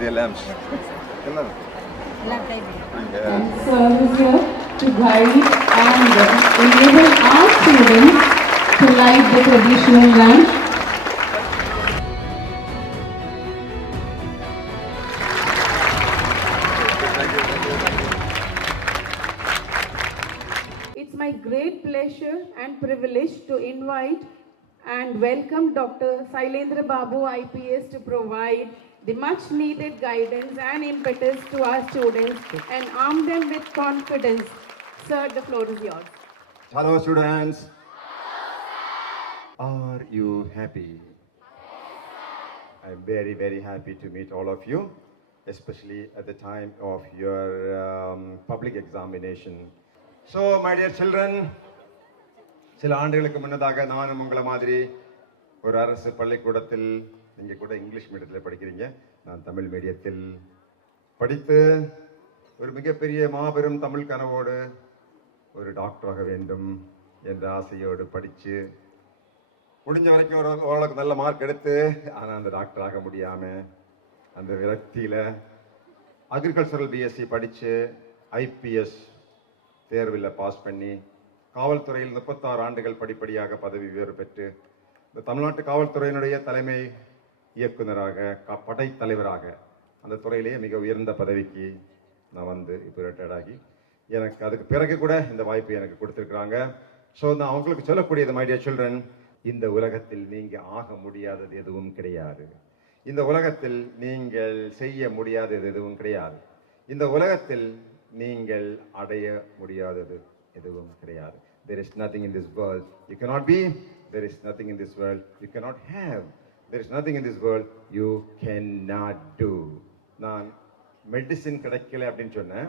the lamps. And serve is here to guide and enable our students to light the traditional lamp. It's my great pleasure and privilege to invite and welcome Dr. Sailendra Babu IPS to provide the much needed guidance and impetus to our students and arm them with confidence. Sir, the floor is yours. Hello students. Are you happy? I'm very happy to meet all of you, especially at the time of your public examination. So my dear children, சில ஆண்டுகளுக்கு முன்னதாக நானும் உங்களை மாதிரி ஒரு அரசு பள்ளிக்கூடத்தில், நீங்க கூட இங்கிலீஷ் மீடியத்தில் படிக்கிறீங்க, நான் தமிழ் மீடியத்தில் படித்து ஒரு மிகப்பெரிய மாபெரும் தமிழ் கனவோடு ஒரு டாக்டராக வேண்டும் என்ற ஆசையோடு படித்து முடிஞ்ச வரைக்கும் ஓரளவுக்கு நல்ல மார்க் எடுத்து, ஆனால் அந்த டாக்டர் ஆக முடியாமல் அந்த விரக்தியில் அக்ரிகல்ச்சரல் பிஎஸ்சி படித்து ஐபிஎஸ் தேர்வில் பாஸ் பண்ணி காவல்துறையில் 36 ஆண்டுகள் படிப்படியாக பதவி உயர்வு பெற்று இந்த தமிழ்நாட்டு காவல்துறையினுடைய தலைமை இயக்குநராக, படைத்தலைவராக, அந்த துறையிலேயே மிக உயர்ந்த பதவிக்கு நான் வந்து இப்போ ரிட்டையர்ட் ஆகி, எனக்கு அதுக்கு பிறகு கூட இந்த வாய்ப்பு எனக்கு கொடுத்துருக்குறாங்க. ஸோ நான் அவங்களுக்கு சொல்லக்கூடியது, மை டியர் சில்ட்ரன், இந்த உலகத்தில் நீங்கள் ஆக முடியாதது எதுவும் கிடையாது. இந்த உலகத்தில் நீங்கள் செய்ய முடியாதது எதுவும் கிடையாது. இந்த உலகத்தில் நீங்கள் அடைய முடியாதது எதுவும் கிடையாது. There is nothing in this world you cannot be. There is nothing in this world you cannot have. There is nothing in this world you cannot do. நான் மெடிசின் கிடைக்கல அப்படின்னு சொன்னேன்,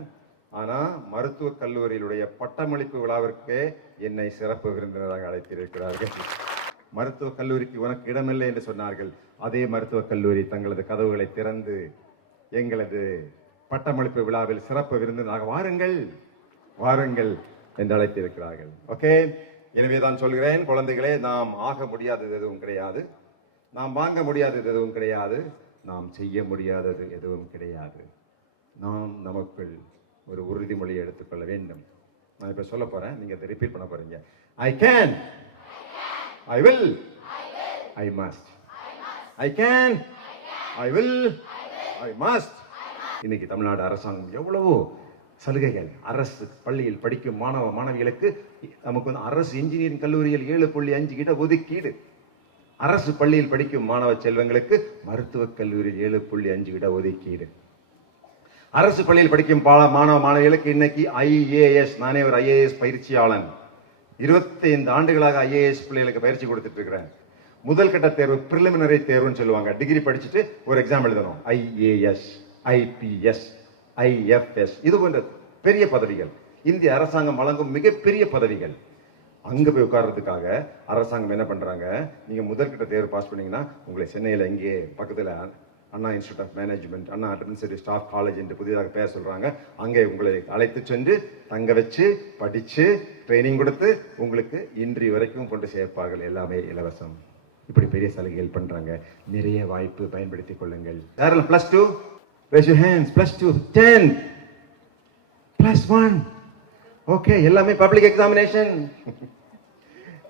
ஆனால் மருத்துவக் கல்லூரியிலுடைய பட்டமளிப்பு விழாவிற்கு என்னை சிறப்பு விருந்தினராக அழைத்திருக்கிறார்கள். மருத்துவக் கல்லூரிக்கு உனக்கு இடமில்லை என்று சொன்னார்கள். அதே மருத்துவக் கல்லூரி தங்களது கதவுகளை திறந்து எங்களது பட்டமளிப்பு விழாவில் சிறப்பு விருந்தினராக வாருங்கள் வாருங்கள் என்று அழைத்திருக்கிறார்கள். ஓகே, எனவே தான் சொல்கிறேன், குழந்தைகளே, நாம் ஆக முடியாதது எதுவும் கிடையாது, நாம் வாங்க முடியாதது எதுவும் கிடையாது, நாம் செய்ய முடியாதது எதுவும் கிடையாது. நாம் நமக்குள் ஒரு உறுதிமொழியை எடுத்துக்கொள்ள வேண்டும். நான் இப்போ சொல்ல போறேன், நீங்க அதை ரிப்பீட் பண்ண போறீங்க. I can, I will, I must. I can, I will, I must. இன்னைக்கு தமிழ்நாடு அரசாங்கம் எவ்வளவோ சலுகைகள், அரசு பள்ளியில் படிக்கும் மாணவ மாணவிகளுக்கு நமக்கு வந்து அரசு இன்ஜினியரிங் கல்லூரியில் 7.5 இட ஒதுக்கீடு, அரசு பள்ளியில் படிக்கும் மாணவ செல்வங்களுக்கு மருத்துவக் கல்லூரியில் 7.5 இட ஒதுக்கீடு, அரசு பள்ளியில் படிக்கும் மாணவ மாணவிகளுக்கு இன்னைக்கு ஐஏஎஸ், நானே ஒரு ஐஏஎஸ் பயிற்சியாளன், 25 ஆண்டுகளாக ஐஏஎஸ் பிள்ளைகளுக்கு பயிற்சி கொடுத்துட்டு இருக்கிறேன். முதல் கட்ட தேர்வு பிரிலிமினரி தேர்வுன்னு சொல்லுவாங்க, டிகிரி படிச்சுட்டு ஒரு எக்ஸாம் எழுதணும். ஐஏஎஸ், ஐபிஎஸ், ஐஎஃப்எஸ், இது போன்ற பெரிய பதவிகள், இந்திய அரசாங்கம் வழங்கும் மிகப்பெரிய பதவிகள். அங்க போய் உட்கார்றதுக்காக அரசாங்கம் என்ன பண்றாங்க, நீங்க முதற்கட்ட தேர்வு பாஸ் பண்ணீங்கன்னா உங்களை சென்னையில இங்கே பக்கத்துல Anna institute of management, Anna administrative staff college என்று புதிதாக பெயர் சொல்றாங்க, அங்கே உங்களை அழைத்து சென்று தங்க வச்சு படிச்சு ட்ரைனிங் கொடுத்து உங்களுக்கு இன்றி வரைக்கும் கொண்டு சேர்ப்பார்கள். எல்லாமே இலவசம். இப்படி பெரிய சலுகைகள் பண்றாங்க. நிறைய வாய்ப்பு பயன்படுத்திக் கொள்ளுங்கள். யாரெல்லாம் +2? Raise your hands. +2, 10, +1. ஓகே, எல்லாமே பப்ளிக் எக்ஸாமினேஷன்.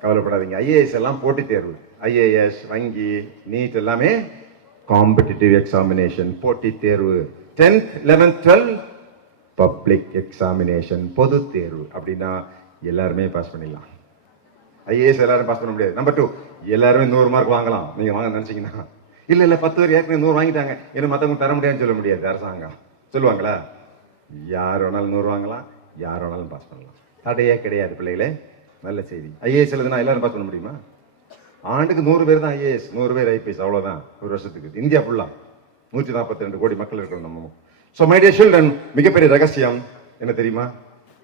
கவலைப்படாதீங்க, ஐஏஎஸ் எல்லாம் போட்டி தேர்வு. ஐஏஎஸ், வங்கி, நீட் எல்லாமே காம்படிட்டிவ் எக்ஸாமினேஷன், போட்டி தேர்வு. 10th, 11th, 12th public examination, பொது தேர்வு. அப்படின்னா எல்லாருமே பாஸ் பண்ணிடலாம். ஐஏஎஸ் எல்லாரும் பாஸ் பண்ண முடியாது. நம்பர் 2, எல்லாருமே 100 மார்க் வாங்கலாம். நீங்க வாங்க நினைச்சீங்கன்னா, இல்ல 10 பேர் ஏற்கனவே 100 வாங்கிட்டாங்க, இன்னும் மற்றவங்க தர முடியாதுன்னு சொல்ல முடியாது. அரசாங்கம் சொல்லுவாங்களா? யார் வேணாலும் 100 வாங்கலாம், யார் வேணாலும் பாஸ் பண்ணலாம், தடையே கிடையாது. பிள்ளைகளே, நல்ல செய்தி. ஐஏஎஸ் எழுதுனா எல்லாரும் பாஸ் பண்ண முடியுமா? ஆண்டுக்கு 100 பேர் தான் ஐஏஎஸ், 100 பேர் ஐபிஎஸ், அவ்வளவுதான் ஒரு வருஷத்துக்கு. இந்தியா ஃபுல்லா 142 கோடி மக்கள் இருக்கணும் நம்ம. ஸோ மை டியர் சில்ட்ரன், மிகப்பெரிய ரகசியம் என்ன தெரியுமா?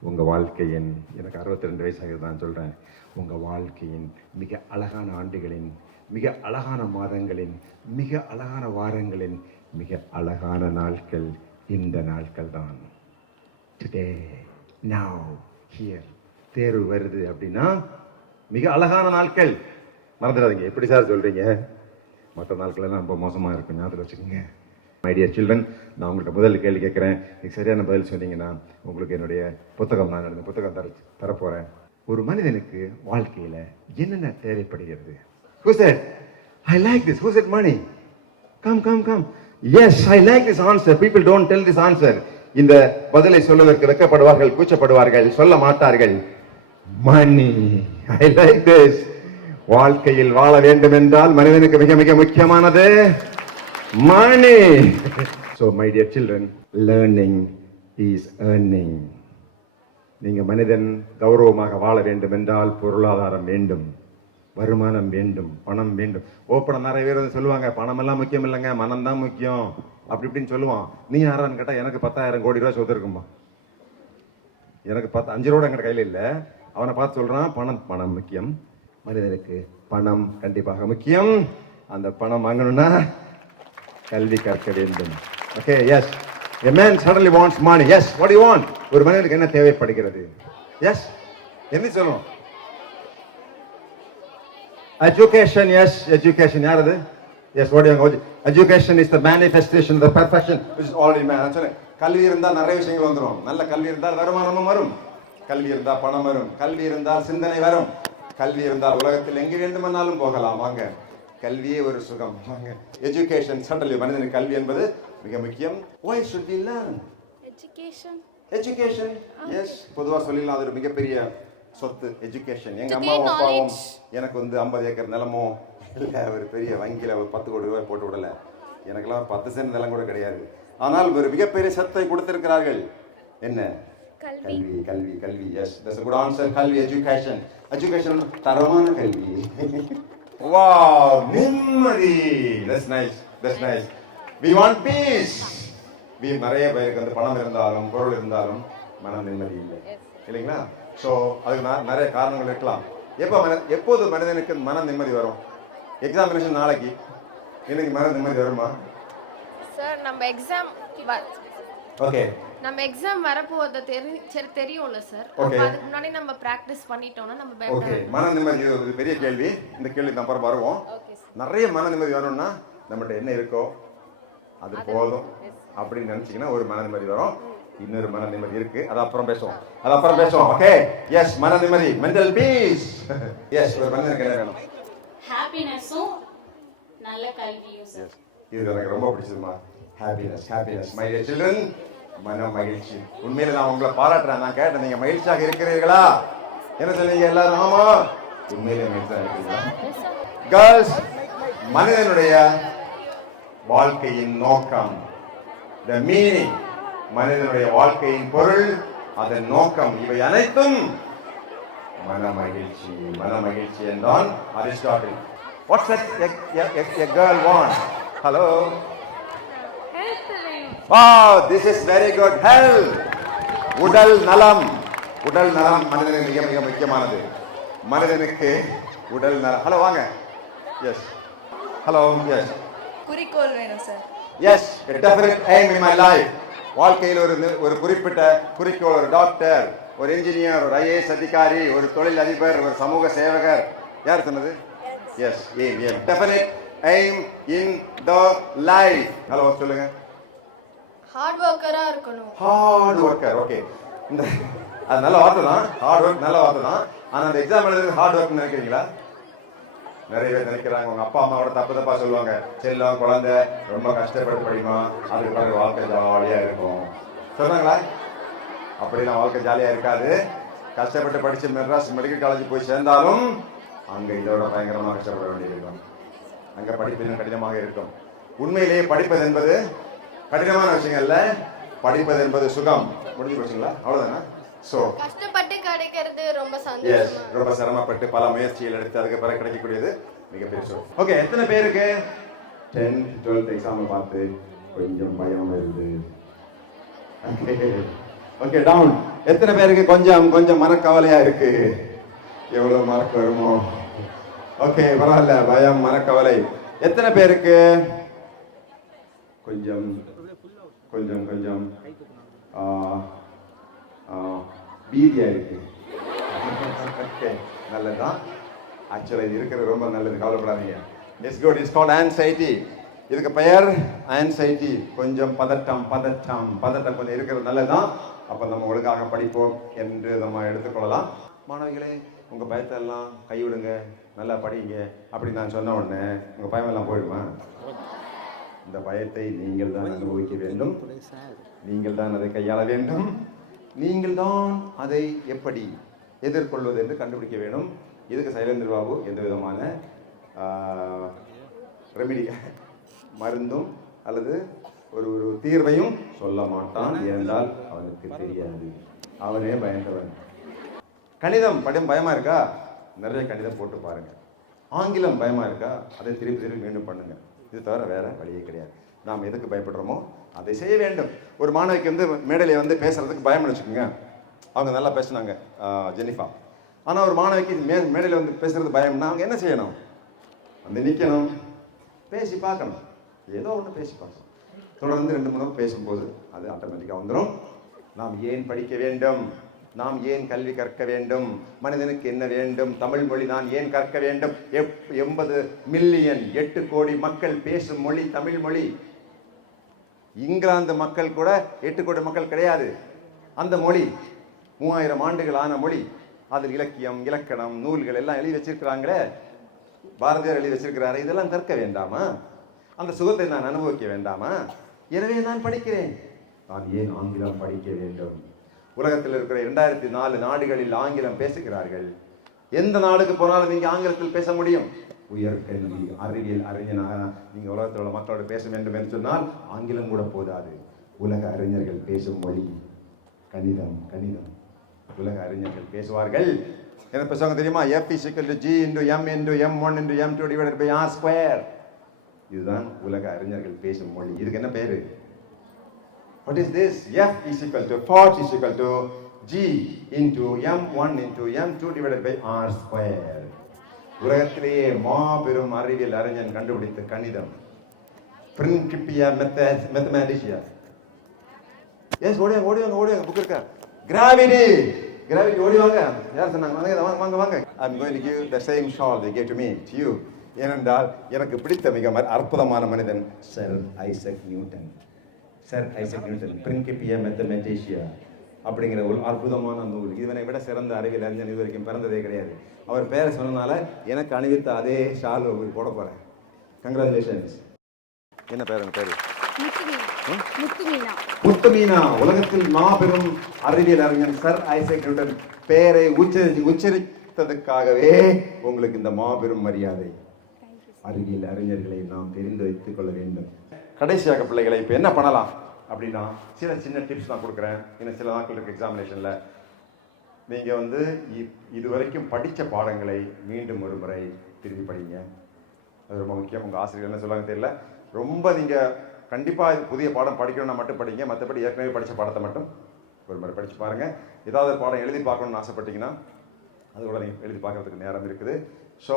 உங்க வாழ்க்கையின், எனக்கு 62 வயசாக நான் சொல்றேன், உங்க வாழ்க்கையின் மிக அழகான ஆண்டுகளின், மிக அழகான மாதங்களின், மிக அழகான வாரங்களின், மிக அழகான நாட்கள் இந்த நாட்கள் தான். Today, now, here. தேர்வு வருது அப்படின்னா மிக அழகான நாட்கள். மறந்துடாதீங்க. எப்படி சார் சொல்றீங்க? மற்ற நாட்கள் எல்லாம் ரொம்ப மோசமா இருக்கும், ஞாபகம் வச்சுக்கோங்க. மை டியர் சில்ட்ரன், நான் உங்கள்கிட்ட முதல் கேள்வி கேட்குறேன். இதுக்கு சரியான பதில் சொன்னீங்கன்னா உங்களுக்கு என்னுடைய புத்தகம், நான் இந்த புத்தகம் தரப்போகிறேன். ஒரு மனிதனுக்கு வாழ்க்கையில் என்னென்ன தேவைப்படுகிறது? Who said, I like this? Who said money? Come. Yes, I like this answer. People don't tell this answer. இந்த பதிலை சொல்வதற்கு வெட்கப்படுவார்கள், கூச்சப்படுவார்கள், சொல்ல மாட்டார்கள். Money. I like this. வாழ்க்கையில் வாழ வேண்டும் என்றால் மனிதனுக்கு மிக மிக முக்கியமானது money. So my dear children, learning is earning. நீங்க மனிதன் கௌரவமாக வாழ வேண்டும் என்றால் பொருளாதாரம் வேண்டும், வருமானம் வேண்டும், பணம் வேண்டும். ஓப்பனம் நிறைய பேர் சொல்லுவாங்க, பணம் எல்லாம் முக்கியம் இல்லைங்க, மனம் தான் முக்கியம் அப்படி இப்படின்னு சொல்லுவான். நீ யாரான்னு கேட்டா எனக்கு 10,000 கோடி ரூபாய் சொத்து இருக்குமா, எனக்கு 5 ரூபா எங்க கையில இல்ல. அவனை பார்த்து சொல்றான் பணம் முக்கியம். மனிதனுக்கு பணம் கண்டிப்பாக முக்கியம். அந்த பணம் வாங்கணும்னா கல்வி கற்க வேண்டும். Okay, yes. A man suddenly wants money. Yes, what do you want? ஒரு மனிதனுக்கு என்ன தேவைப்படுகிறது? Yes, என்ன சொல்லணும்? Education. Yes, education. யார் அது? Yes, what do you want? Education is the manifestation of the perfection which is already man. நான் சொன்னேன், கல்வி இருந்தால் நிறைய விஷயங்கள் வந்துடும். நல்ல கல்வி இருந்தால் வருமானமும் வரும், கல்வி இருந்தால் பணம் வரும், கல்வி இருந்தால் சிந்தனை வரும், கல்வி இருந்தால் உலகத்தில் எங்கு வேண்டுமானாலும் போகலாம். வாங்க, கல்வியே ஒரு சுகம். வாங்க, எஜுகேஷன். சட்டலி மனிதனுக்கு கல்வி என்பது மிக முக்கியம். Why should we learn? Education. Yes, பொதுவா சொல்லிடலாம், அது ஒரு மிகப்பெரிய சொத்து எஜுகேஷன். எங்க அம்மாவும் அப்பாவும் எனக்கு 50 ஏக்கர் நிலமோ இல்லை ஒரு பெரிய வங்கியில் 10 கோடி ரூபாய் போட்டு விடலை. எனக்கெல்லாம் 10 சென்ட் நிலம் கூட கிடையாது. ஆனால் ஒரு மிகப்பெரிய சொத்தை கொடுத்திருக்கிறார்கள். என்ன? கல்வி. Yes, that's a good answer. கல்வி, எஜுகேஷன் தரமான கல்வி. Wow, நிம்மதி. That's nice. We want peace. நிறைய பேருக்கு அந்த பணம் இருந்தாலும் பொருள் இருந்தாலும் மன நிம்மதி இல்லை, இல்லைங்களா? ஸோ அதுக்கு நிறைய காரணங்கள் இருக்கலாம். எப்போது மனிதனுக்கு மன நிம்மதி வரும்? எக்ஸாமினேஷன் நாளைக்கு, இன்னைக்கு மன நிம்மதி வருமா சார்? நம்ம எக்ஸாம் வரப்போது தெரியும்ல சார். அதுக்கு முன்னாடி நம்ம பிராக்டிஸ் பண்ணிட்டோம்னா நம்ம ஓகே. மன நிம்மதி ஒரு பெரிய கேள்வி. இந்த கேள்வி நம்ம அப்புறம் வருவோம். நிறைய மன நிம்மதி வரணும்னா நம்மகிட்ட என்ன இருக்கோ அது போதும் அப்படின்னு நினைச்சீங்கன்னா ஒரு மன நிம்மதி வரும். இன்னொரு மன நிம்மதி இருக்கு, அது அப்புறம் பேசுவோம். Okay, yes. மன நிம்மதி, மென்டல் பீஸ். எஸ், ஒரு மனிதனுக்கு என்ன வேணும்? ஹாப்பினஸும் நல்ல கல்வியும் சார். இது எனக்கு ரொம்ப பிடிச்சதுமா. ஹாப்பினஸ். மை டியர் சில்ட்ரன், மன மகிழ்ச்சி. உண்மையில நான் உங்களை பாராட்டுறேன். நான் கேட்டேன், நீங்க மகிழ்ச்சியாக இருக்கிறீர்களா? என்ன சொன்னீங்க எல்லாரும்? ஆமா, உண்மையிலே மகிழ்ச்சியாக இருக்கிறீங்களா? கேர்ள்ஸ், மனிதனுடைய வாழ்க்கையின் நோக்கம், the meaning, மனிதனுடைய வாழ்க்கையின் பொருள், அதன் நோக்கம், இவை அனைத்தும் மன மகிழ்ச்சி என்றான் Aristotle. What's that a girl want? Hello? Wow, this is very good. Health. உடல் நலம் மனிதனுக்கு மிக மிக முக்கியமானது. மனிதனுக்கு உடல் நலம். ஹலோ, வாங்க. S, hello. எஸ், குறிக்கோள் வேணும் sir. Yes, a definite aim in my life. வாழ்க்கையில் ஒரு குறிப்பிட்ட குறிக்கோள். ஒரு டாக்டர், ஒரு இன்ஜினியர், ஒரு IAS அதிகாரி, ஒரு தொழில் அதிபர், ஒரு சமூக சேவகர். யார் சொன்னது? Yes, aim. Definite aim in the life. Hello, சொல்லுங்க. ஹார்ட் ஒர்க்கரா இருக்கணும். Hard worker. ஓகே, அது நல்ல வார்த்தை தான். ஹார்ட் ஒர்க் நல்ல வார்த்தை தான். ஆனா அந்த எக்ஸாம் எழுதுறது ஹார்ட் ஒர்க் நினைக்கிறீங்களா? நிறைய பேர் நினைக்கிறாங்க, உங்க அப்பா அம்மாவோட தப்பா சொல்லுவாங்க, செல்லம் குழந்தை ரொம்ப கஷ்டப்பட்டு படிமா, அதுக்கு பிறகு வாழ்க்கை ஜாலியா இருக்கும் சொன்னாங்களா? அப்படிலாம் வாழ்க்கை ஜாலியா இருக்காது. கஷ்டப்பட்டு படிச்சு மெட்ராஸ் மெடிக்கல் காலேஜ் போய் சேர்ந்தாலும் அங்க இதோட பயங்கரமாக கஷ்டப்பட வேண்டியிருக்கும். அங்க படிப்பு இன்னும் கடினமாக இருக்கும். உண்மையிலேயே படிப்பது என்பது கடினமான விஷயம் இல்ல, படிப்பது என்பது சுகம். முடிஞ்சு போச்சுங்களா? அவ்வளவுதானே? சோ கஷ்டப்பட்டு கிடைக்கிறது ரொம்ப சந்தோஷமா, ரொம்ப சிரமப்பட்டு பல முயற்சிகள் எடுத்து அதுக்கு பிறகு கிடைக்கக்கூடியது மிகப்பெரிய சுகம். ஓகே, எத்தனை பேருக்கு 10th 12th எக்ஸாம் பார்த்து கொஞ்சம் பயம் வருது? Okay, down. எத்தனை பேருக்கு கொஞ்சம் கொஞ்சம் மனக்கவலையா இருக்கு? எவ்வளவு மார்க் வருமோ? ஓகே, பரவாயில்ல, பயம் மனக்கவலை. எத்தனை பேருக்கு கொஞ்சம் கொஞ்சம் கொஞ்சம் பீதியா இருக்கு? நல்லதுதான். ஆக்சுவலா இது இருக்கிறது ரொம்ப நல்லது, கவலைப்படாதீங்க. It's good. It's called anxiety. இதுக்கு பெயர் ஆன்சைட்டி. கொஞ்சம் பதட்டம் கொஞ்சம் இருக்கிறது நல்லதுதான். அப்போ நம்ம ஒழுங்காக படிப்போம் என்று நம்ம எடுத்துக்கொள்ளலாம். மாணவிகளே, உங்கள் பயத்தை எல்லாம் கைவிடுங்க, நல்லா படிங்க அப்படின்னு நான் சொன்ன உடனே உங்கள் பயமெல்லாம் போயிடுமா? இந்த பயத்தை நீங்கள் தான் அனுபவிக்க வேண்டும், நீங்கள் தான் அதை கையாள வேண்டும், நீங்கள் தான் அதை எப்படி எதிர்கொள்வது என்று கண்டுபிடிக்க வேண்டும். இதுக்கு சைலேந்திர பாபு எந்த விதமான ரெமிடி, மருந்தும் அல்லது ஒரு தீர்வையும் சொல்ல மாட்டான். ஏனென்றால் அவனுக்கு தெரியாது, அவனே பயந்தவன். கணிதம் பயமா இருக்கா? நிறைய கணிதம் போட்டு பாருங்க. ஆங்கிலம் பயமா இருக்கா? அதை திருப்பி மீண்டும் பண்ணுங்க. இது தவிர வேற வழியே கிடையாது. நாம் எதுக்கு பயப்படுறோமோ அதை செய்ய வேண்டும். ஒரு மாணவிக்கு வந்து மேடையில பேசுறதுக்கு பயம் வச்சுக்கோங்க. அவங்க நல்லா பேசினாங்க, ஜெனிஃபா. ஆனால் ஒரு மாணவிக்கு மேடையில் பேசுறது பயம்னா அவங்க என்ன செய்யணும்? நிற்கணும், பேசி பார்க்கணும், ஏதோ ஒன்று பேசி பார்க்கணும். தொடர்ந்து 2-3 பேசும்போது அது ஆட்டோமேட்டிக்காக வந்துடும். நாம் ஏன் படிக்க வேண்டும்? நாம் ஏன் கல்வி கற்க வேண்டும்? மனிதனுக்கு என்ன வேண்டும்? தமிழ் மொழி தான் ஏன் கற்க வேண்டும்? 80 மில்லியன் 8 கோடி மக்கள் பேசும் மொழி தமிழ் மொழி. இங்கிலாந்து மக்கள் கூட 8 கோடி மக்கள் கிடையாது. அந்த மொழி 3000 ஆண்டுகள் ஆன மொழி. அதில் இலக்கியம், இலக்கணம், நூல்கள் எல்லாம் எழுதி வச்சிருக்கிறாங்களே, பாரதியார் எழுதி வச்சிருக்கிறாரு. இதெல்லாம் கற்க வேண்டாமா? அந்த சுகத்தை நான் அனுபவிக்க வேண்டாமா? எனவே நான் படிக்கிறேன். நான் ஏன் ஆங்கிலம் படிக்க வேண்டும்? உலகத்தில் இருக்கிற 2004 நாடுகளில் ஆங்கிலம் பேசுகிறார்கள். எந்த நாடுக்கு போனாலும் நீங்க ஆங்கிலத்தில் பேச முடியும். உயர்கல்வி, அறிவியல் அறிஞனாக நீங்க உலகத்தில் உள்ள மக்களோடு பேச வேண்டும் என்று சொன்னால் ஆங்கிலம் கூட போதாது. உலக அறிஞர்கள் பேசும் மொழி கணிதம். உலக அறிஞர்கள் பேசுவார்கள். என்ன பேசுவாங்க தெரியுமா? F = G × M × M1 × M2 / R². இதுதான் உலக அறிஞர்கள் பேசும் மொழி. இதுக்கு என்ன பேரு? What is this? F = force = G × M1 × M2 / R². உலகத்திலேயே மாபெரும் அறிவியல் அறிஞன் கண்டுபிடித்த கணிதம். Principia Mathematica. எஸ், ஓடிவாங்க புக் இருக்கா? கிராவிட்டி ஓடிவாங்க. யார் சொன்னாங்க? வாங்க. I'm going to give the same shawl they gave to me to you. ஏனென்றால் எனக்கு பிடித்த மிக அற்புதமான மனிதன் sir Isaac Newton. Principia Mathematica அப்படிங்கிற ஒரு அற்புதமான நூல். இவனை விட சிறந்த அறிவியல் அறிஞன் இது வரைக்கும் பிறந்ததே கிடையாது. அவர் பேரை சொன்னதுனால எனக்கு அணிவித்த அதே ஷால் உங்களுக்கு போட போறேன். கங்க்ராச்சுலேஷன்ஸ். என்ன பேரு? முத்துமீனா. உலகத்தில் மாபெரும் அறிவியல் அறிஞன் சர் ஐசக் நியூட்டன் பெயரை உச்சரித்ததுக்காகவே உங்களுக்கு இந்த மாபெரும் மரியாதை. அறிவியல் அறிஞர்களை நாம் தெரிந்து வைத்துக் கொள்ள வேண்டும். கடைசியாக பிள்ளைகளை இப்போ என்ன பண்ணலாம் அப்படின்னா, சில சின்ன டிப்ஸ் நான் கொடுக்குறேன். இன்னும் சில நாட்கள் இருக்கு எக்ஸாமினேஷனில். நீங்கள் இது வரைக்கும் படித்த பாடங்களை மீண்டும் ஒரு முறை திரும்பி படிங்க. அது ரொம்ப முக்கியம். உங்கள் ஆசிரியர் என்ன சொல்லுவாங்க தெரியல. ரொம்ப நீங்கள் கண்டிப்பாக புதிய பாடம் படிக்கணும்னா மட்டும் படிங்க. மற்றபடி ஏற்கனவே படித்த பாடத்தை மட்டும் ஒரு முறை படித்து பாருங்கள். ஏதாவது ஒரு பாடம் எழுதி பார்க்கணும்னு ஆசைப்பட்டீங்கன்னா அது கூட நீங்கள் எழுதி பார்க்கறதுக்கு நேரம் இருக்குது. ஸோ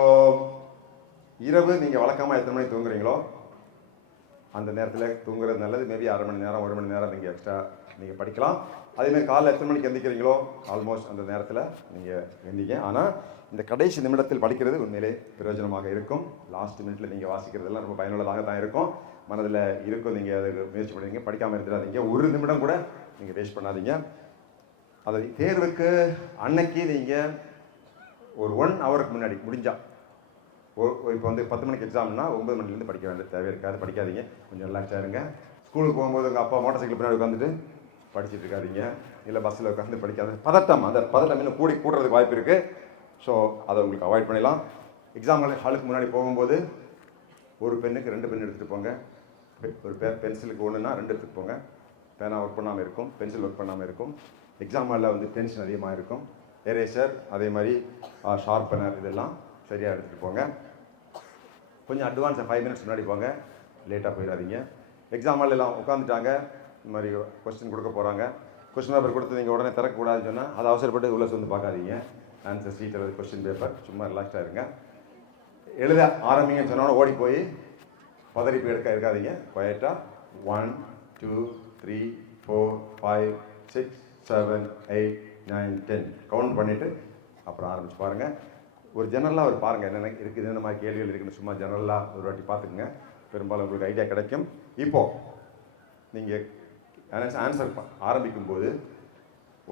இரவு நீங்கள் வழக்கமாக எத்தனை மணிக்கு தூங்குறீங்களோ அந்த நேரத்தில் தூங்குறது நல்லது. மேபி 1/2 மணி நேரம் 1 மணி நேரம் நீங்கள் எக்ஸ்ட்ரா நீங்கள் படிக்கலாம். அதேமாதிரி காலைல எத்தனை மணிக்கு எந்திக்கிறீங்களோ ஆல்மோஸ்ட் அந்த நேரத்தில் நீங்கள் எந்திங்க. ஆனால் இந்த கடைசி நிமிடத்தில் படிக்கிறது உண்மையிலே பிரயோஜனமாக இருக்கும். லாஸ்ட் மினிட்ல நீங்கள் வாசிக்கிறதெல்லாம் ரொம்ப பயனுள்ளதாக தான் இருக்கும். மனதில் இருக்கும். நீங்கள் அதை முயற்சி பண்ணுவீங்க. படிக்காமல் இருந்துடாதீங்க. ஒரு நிமிடம் கூட நீங்கள் வேஸ்ட் பண்ணாதீங்க. அதை தேர்வுக்கு அன்னைக்கு நீங்கள் ஒரு 1 ஹவருக்கு முன்னாடி முடிஞ்சா, இப்போ 10 மணிக்கு எக்ஸாம்னா 9 மணிலேருந்து படிக்க வேண்டிய தேவை இருக்காது. படிக்காதீங்க. கொஞ்சம் ரிலாக்ஸாக இருங்க. ஸ்கூலுக்கு போகும்போது உங்கள் அப்பா மோட்டார் சைக்கிள் பின்னாடி உட்காந்துட்டு படிச்சுட்டு இருக்காதீங்க. இல்லை பஸ்ஸில் உட்காந்து படிக்காது. அந்த பதட்டம் இன்னும் கூடுறதுக்கு வாய்ப்பு இருக்குது. ஸோ அதை உங்களுக்கு அவாய்ட் பண்ணிடலாம். எக்ஸாம் ஹாலுக்கு முன்னாடி போகும்போது ஒரு பெண்ணுக்கு 2 பென் எடுத்துகிட்டு போங்க. ஒரு பென்சிலுக்கு 1ன்னா 2 எடுத்துகிட்டு போங்க. பேனா ஒர்க் பண்ணாமல் இருக்கும், பென்சில் ஒர்க் பண்ணாமல் இருக்கும். எக்ஸாம் ஹாலில் டென்ஷன் அதிகமாக இருக்கும். எரேசர் அதே மாதிரி ஷார்ப்பனர் இதெல்லாம் சரியாக எடுத்துகிட்டு போங்க. கொஞ்சம் அட்வான்ஸாக 5 மினிட்ஸ் முன்னாடி போங்க. லேட்டாக போயிடாதீங்க. எக்ஸாம் ஹால் எல்லாம் உட்காந்துட்டாங்க. இந்த மாதிரி கொஸ்டின் கொடுக்க போகிறாங்க. கொஸ்டின் பேப்பர் கொடுத்து நீங்கள் உடனே திறக்கக்கூடாதுன்னு சொன்னால் அதை அவசரப்பட்டு உள்ளே வந்து பார்க்காதீங்க. ஆன்சர் ஷீட் அல்லது கொஸ்டின் பேப்பர் சும்மா ரிலாக்ஸாக இருங்க. எழுத ஆரம்பிங்கன்னு சொன்னோட ஓடி போய் பதறிப்பு இருக்காதீங்க. குவைட்டாக 1 2 3 4 5 6 7 8 9 10 கவுண்ட் பண்ணிவிட்டு அப்புறம் ஆரம்பிச்சு பாருங்கள். ஒரு ஜெனரலாக பாருங்கள் என்னென்ன இருக்குது, என்ன மாதிரி கேள்விகள் இருக்குன்னு சும்மா ஜெனரலாக ஒரு வாட்டி பார்த்துக்குங்க. பெரும்பாலும் உங்களுக்கு ஐடியா கிடைக்கும். இப்போ நீங்கள் ஆன்சர் ஆரம்பிக்கும் போது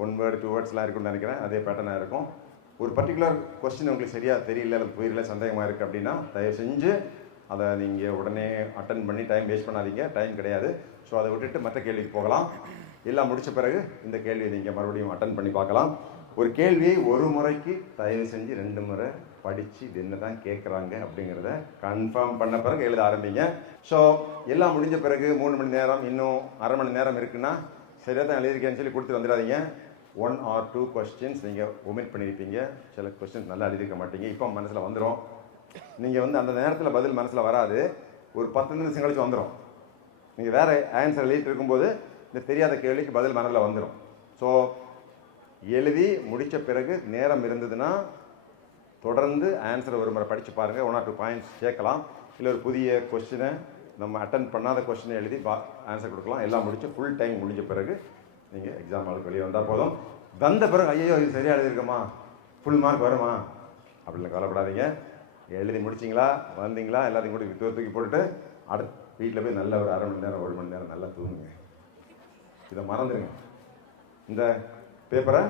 1 வேர்டு 2 வேர்ட்ஸ்லாம் இருக்குன்னு நினைக்கிறேன். அதே பேட்டர்னாக இருக்கும். ஒரு பர்டிகுலர் கொஸ்டின் உங்களுக்கு சரியாக தெரியல அல்லது புரியல சந்தேகமாக இருக்குது அப்படின்னா தயவு செஞ்சு அதை நீங்கள் உடனே அட்டன் பண்ணி டைம் வேஸ்ட் பண்ணாதீங்க. டைம் கிடையாது. ஸோ அதை விட்டுட்டு மற்ற கேள்விக்கு போகலாம். எல்லாம் முடித்த பிறகு இந்த கேள்வியை நீங்கள் மறுபடியும் அட்டன் பண்ணி பார்க்கலாம். ஒரு கேள்வியை ஒரு முறைக்கு தயவு செஞ்சு 2 முறை படித்து இது என்ன தான் கேட்குறாங்க அப்படிங்கிறத கன்ஃபார்ம் பண்ண பிறகு எழுத ஆரம்பிங்க. ஸோ எல்லாம் முடிஞ்ச பிறகு 3 மணி நேரம் இன்னும் அரை மணி நேரம் இருக்குன்னா சரியாக தான் எழுதியிருக்கேன்னு சொல்லி கொடுத்து வந்துடாதீங்க. 1 or 2 கொஸ்டின்ஸ் நீங்கள் ஒமிட் பண்ணியிருப்பீங்க. சில கொஸ்டின்ஸ் நல்லா எழுதியிருக்க மாட்டீங்க. இப்போ மனசில் வந்துடும். நீங்கள் வந்து அந்த நேரத்தில் பதில் மனசில் வராது. ஒரு 10 நிமிஷம் கழிச்சு வந்துடும். நீங்கள் வேறு ஆன்சர் எழுதிட்டு இருக்கும்போது இந்த தெரியாத கேள்விக்கு பதில் மனதில் வந்துடும். ஸோ எழுதி முடித்த பிறகு நேரம் இருந்ததுன்னா தொடர்ந்து ஆன்சரை ஒரு முறை படித்து பாருங்கள். 1 or 2 பாயிண்ட்ஸ் சேர்க்கலாம். இல்லை ஒரு புதிய கொஸ்டினை நம்ம அட்டன் பண்ணாத கொஸ்டினை எழுதி ஆன்சர் கொடுக்கலாம். எல்லாம் முடிச்சு ஃபுல் டைம் முடிஞ்ச பிறகு நீங்கள் எக்ஸாம் ஹாலுக்கு வெளியே வந்தால் போதும். வந்த பிறகு ஐயோ இது சரியாக எழுதியிருக்கோமா, ஃபுல் மார்க் வருமா அப்படிலாம் கவலைப்படாதீங்க. எழுதி முடிச்சிங்களா, வந்தீங்களா, எல்லாத்தையும் கூட தூக்கி போட்டுட்டு அடுத்து வீட்டில் போய் நல்ல ஒரு அரை மணி நேரம் 1 மணி நேரம் நல்லா தூங்குங்க. இதை மறந்துடுங்க. இந்த பேப்பரை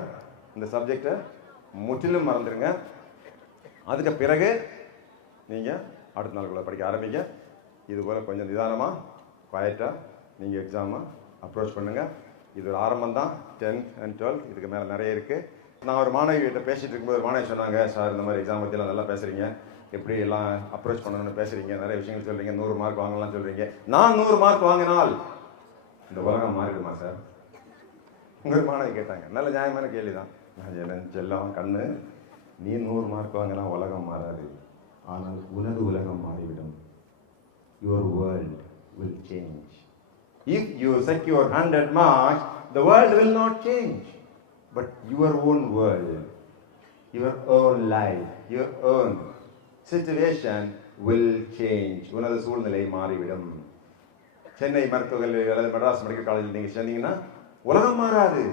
இந்த சப்ஜெக்டை முற்றிலும் மறந்துடுங்க. அதுக்கு பிறகு நீங்கள் அடுத்த நாளுக்குள்ளே படிக்க ஆரம்பிங்க. இதுபோல் கொஞ்சம் நிதானமாக குவாய்ட்டாக நீங்கள் எக்ஸாமை அப்ரோச் பண்ணுங்கள். இது ஒரு ஆரம்பம் தான். 10th and 12th இதுக்கு மேலே நிறைய இருக்குது. நான் ஒரு மாணவிகிட்ட பேசிகிட்டு இருக்கும்போது மாணவி சொன்னாங்க, சார் இந்த மாதிரி எக்ஸாம் பற்றியெல்லாம் நல்லா பேசுகிறீங்க, எப்படி எல்லாம் அப்ரோச் பண்ணணும்னு பேசுகிறீங்க, நிறைய விஷயங்கள் சொல்கிறீங்க, 100 மார்க் வாங்கலாம் சொல்கிறீங்க. நான் 100 மார்க் வாங்கினால் இந்த உலகம் மாறிடுமா சார்? உங்கள் மாணவி கேட்டாங்க. நல்ல நியாயமான கேள்வி தான். நான் செல்லம் கண்ணு, நீ 100 மார்க் வாங்கினா உலகம் மாறாது, ஆனால் உனது உலகம் மாறிவிடும். Your world will change. If you secure 100 marks, the world will not change. But your own world, your own life, your own situation will change. உனது சூழ்நிலை மாறிவிடும். சென்னை மருத்துவக் கல்லூரி அல்லது மெட்ராஸ் மெடிக்கல் காலேஜில் நீங்கள் சேர்ந்தீங்கன்னா உலகம் மாறாது,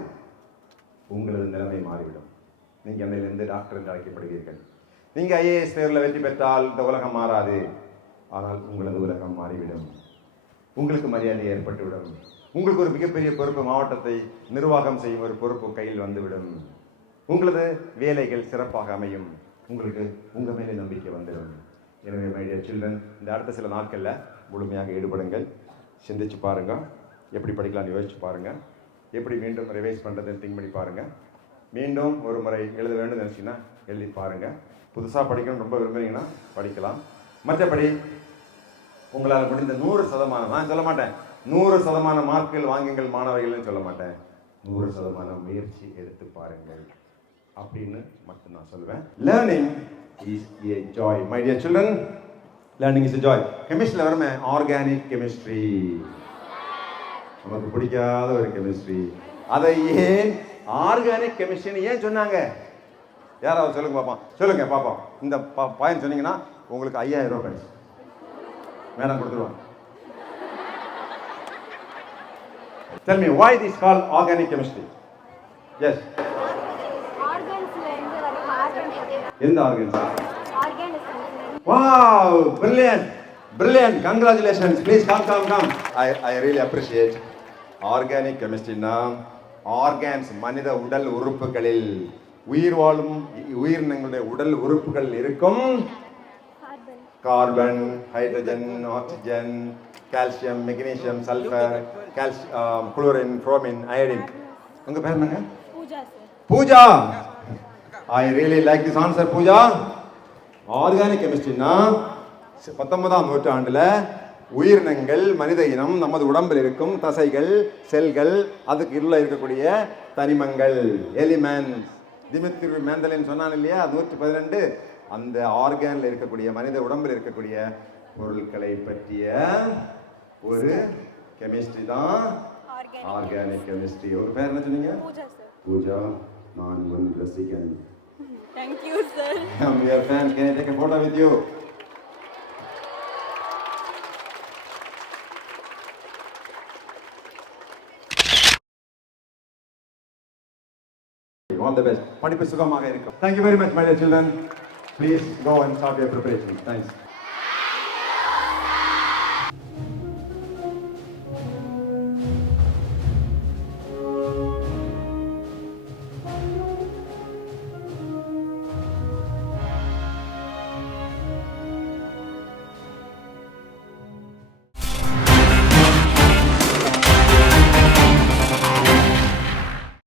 உங்களது நிலைமை மாறிவிடும். நீங்கள் அன்னையிலிருந்து டாக்டர் என்று அழைக்கப்படுவீர்கள். நீங்கள் IAS தேர்வில் வெற்றி பெற்றால் இந்த உலகம் மாறாது, ஆனால் உங்களது உலகம் மாறிவிடும். உங்களுக்கு மரியாதை ஏற்பட்டுவிடும். உங்களுக்கு ஒரு மிகப்பெரிய பொறுப்பு, மாவட்டத்தை நிர்வாகம் செய்யும் ஒரு பொறுப்பு கையில் வந்துவிடும். உங்களது வேலைகள் சிறப்பாக அமையும். உங்களுக்கு உங்கள் மேலே நம்பிக்கை வந்துடும். எனவே மை டியர் சில்ட்ரன், இந்த அடுத்த சில நாட்களில் முழுமையாக ஈடுபடுங்கள். சிந்திச்சு பாருங்கள், எப்படி படிக்கலாம்னு யோசிச்சு பாருங்கள், எப்படி மீண்டும் ரிவைஸ் பண்ணுறதுன்னு திங்க் பண்ணி பாருங்கள். மீண்டும் ஒரு முறை எழுத வேண்டும் நினச்சிங்கன்னா எழுதி பாருங்கள். புதுசாக படிக்கணும்னு ரொம்ப விரும்புகிறீங்கன்னா படிக்கலாம். மற்றபடி உங்களால் முடிந்த 100%, நான் சொல்ல மாட்டேன் 100% மார்க்குகள் வாங்குங்கள் மாணவர்கள்னு சொல்ல மாட்டேன், 100% முயற்சி எடுத்து பாருங்கள் அப்படின்னு மட்டும் நான் சொல்லுவேன். Learning is a joy. My dear children, learning is a joy. கெமிஸ்ட்ரியில் வருமே ஆர்கானிக் கெமிஸ்ட்ரி, நமக்கு பிடிக்காத ஒரு கெமிஸ்ட்ரி. அதை ஏன் ஆர்கானிக் கெமிஸ்ட்ரின்னு ஏன் சொன்னாங்க? யாராவது சொல்லுங்க பாப்போம். சொல்லுங்க பாப்போம். இந்த பாயிண்ட் சொன்னீங்கன்னா உங்களுக்கு 5000 ரூபாய் கிடைச்சு மேடம் கொடுத்துருவாங்க. Tell me why this called organic chemistry? Yes. எந்த organs? Wow, brilliant, brilliant, congratulations. Please come. I really appreciate. Organic chemistry na organs, மனித உடல் உறுப்புகளில் உயிர் வாழும் உயிரினங்களுடைய உடல் உறுப்புகள் இருக்கும் carbon, hydrogen, oxygen, calcium, magnesium, sulphur, chlorine, bromine, iodine. உங்க பேர் என்னங்க? Pooja. I really like this answer, Pooja. Organic கெமிஸ்ட்ரினா 19ஆம் நூற்றாண்டுல உயிரினங்கள், மனித இனம், நமது உடம்பில் இருக்கும் தசைகள், செல்கள், அதுக்கு உள்ள இருக்கக்கூடிய தனிமங்கள், எலிமெண்ட்ஸ். திமித்ரி மேந்தலின் சொன்னான் இல்லையா 112, அந்த ஆர்கான்ல இருக்கக்கூடிய மனித உடம்பில் இருக்கக்கூடிய பொருட்களை பற்றிய ஒரு கெமிஸ்ட்ரி தான் ஆர்கானிக் கெமிஸ்ட்ரி. ஒரு பேர் என்ன சொன்னீங்க? பூஜா. நான் உன் ரசிகன். Thank you, sir. I'm your fan. Can I take a photo with you? All the best. படிப்பு சுகமாக இருக்கும். Thank you very much, my dear children. Please go and start your preparation. Thanks.